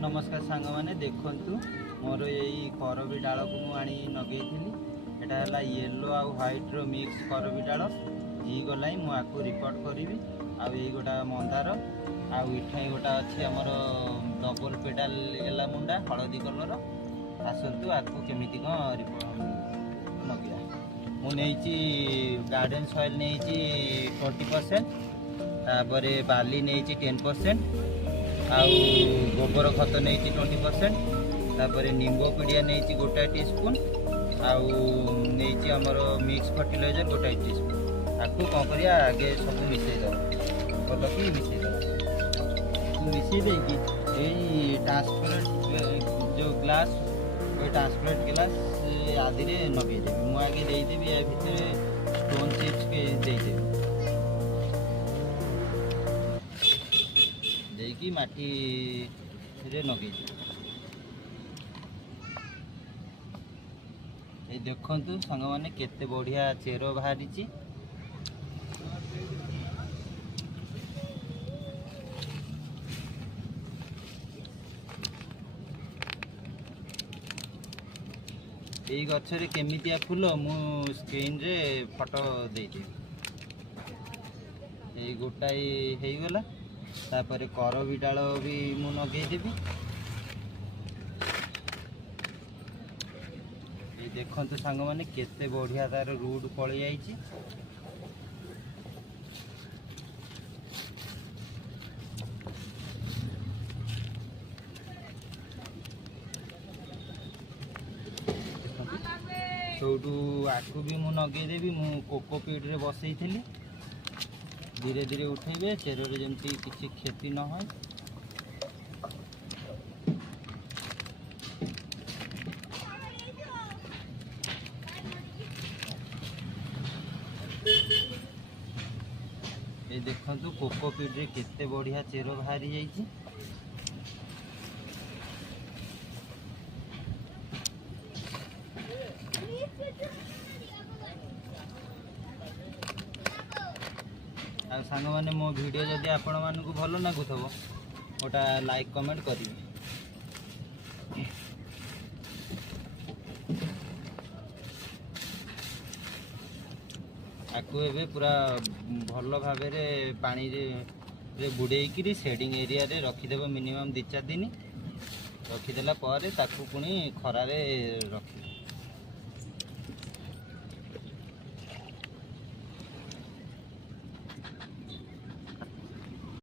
नमस्कार सांग मैंने देखु मोर यही करबी डाल को मुझे नगे एटा है येलो आ व्हाइट रो मिक्स करबी डाल जी गला मुझे रिपोर्ट करी आई गोटा मंदार आठा गोटा अच्छी आमर डबल पेडाल एला मुंडा हलदी कलर आसतु आपको केमी कौन नगे मुझे गार्डन सॉइल नहीं 20% तापर बाली नहीं 10% आउ गोबर खत नहीं 20% तापर निम्बो पीडिया नहीं गोटाए टीस्पून आउ नहीं आमर मिक्स फर्टिलाइजर गोटाए टीस्पून आपको कौन करिया आगे सब मिसईद भल कि मिसईद मिसई देगी ट्रांसपेरेंट जो ग्लास वो ट्रांसपेरेंट ग्लास आदि नगेदेवी मुझे आगे देदेवी या भितर स्टोन चिप्स के देदेवी देकी माटी रे नगे देखु सांग मैंने केते बढ़िया चेर बाहरी यही गचर केमितिया फूल मु स्क्रीन रे फोटो देदेवी ये गोटाए हो गला तापर करबी डाल भी मु नगेदेवी देखु सांग मैंने केते बढ़िया तार रूट पड़ जाइए सौटू आकु भी मु नगेदेवी मु कोकोपीट रे बसई थी धीरे धीरे उठेबे चेर जमी किसी क्षति न हो ये देखु कोकोपीट रे केते बढ़िया चेर बाहरी जाइए आ सांग मैंने मो वीडियो जदि आपण मानकु भल लागुथबो गोटा लाइक कमेंट करिवे आकु एबे पूरा भल भाव पानी रे बुड़ेकी शेडिंग एरिया रे रखिदेव मिनिमम 2-4 दिन रखिदेला पर ताकू पुणी खरारे रखिदेव।